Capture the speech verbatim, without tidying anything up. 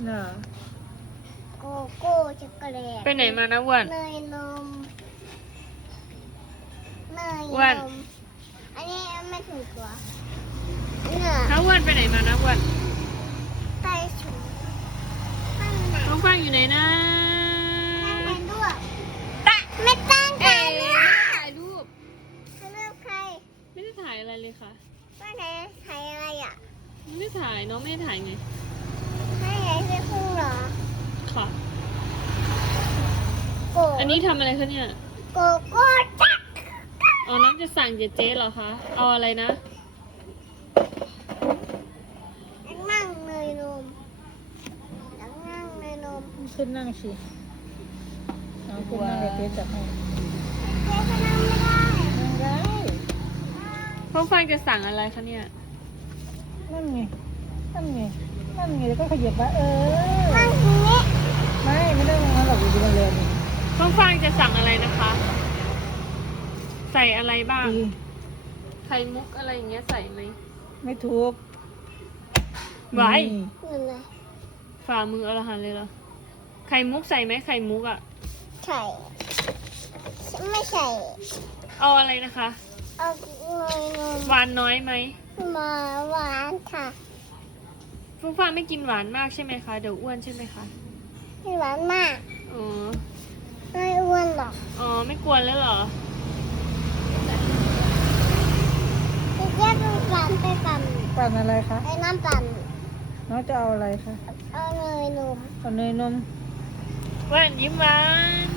เหรอโกโก้ช็อกโกแลตไปไหนมานะอ้วนเนยนมเนยอ้วนนมอันนี้ไม่ถูกตัวเนี่ยน้าอ้วนไปไหนมานะอ้วนไปถึงข้างไหนน้องฟังอยู่ไหนนะนั่งไปด้วยตะไม่ตั้งใจเอ๋เนี่ยถ่ายรูปเขาเลือกใครไม่ได้ถ่ายอะไรเลยค่ะว่าไหนใครอะไรอ่ะไม่ได้ถ่ายน้องไม่ได้ถ่ายไงให้ไหนเป็นพึ่งเหรอค่ะโกอันนี้ทำอะไรคะเนี่ยโกโก้จักอ๋อน้องจะสั่งเจเจ๊เหรอคะ เอาอะไรนะนั่งเนยนมนั่งเนยนมขึ้นนั่งสิเอาขึ้นนั่งเดี๋ยวเจ๊จับให้เจ๊ก็นั่งไม่ได้นั่งได้น้องฟังจะสั่งอะไรคะเนี่ยนั่นไงนั่นไงนั่นไงแล้วก็ขยับมาเออนั่งตรงนี้ไม่ไม่ได้มาหรอกอยู่บนเรือนี่น้องฟังจะสั่งอะไรนะคะ ใส่อะไรบ้างดีไข่มุกอะไรอย่างเงี้ยใส่ไหมไม่ถูกไว้นี่นั่นไงฝ่ามืออรหันต์เลยเหรอ ไข่มุกใส่ไหมไข่มุกอะใส่ไม่ใส่เอาอะไรนะคะเอาเนยนมหวานน้อยไหมมาหวานค่ะฟุ๊กฟ้าไม่กินหวานมากใช่ไหมคะ เดี๋ยวอ้วนใช่ไหมคะไม่หวานมากอ๋อไม่อ้วนหรอกอ๋อ ไม่กวนแล้วเหรอพี่เจ๊เป็นปั่นไปปั่นปั่นอะไรคะไปน้ำปั่นน้องจะเอาอะไรคะเอาเนยนมเอาเนยนมอ้วนยิ้มหวาน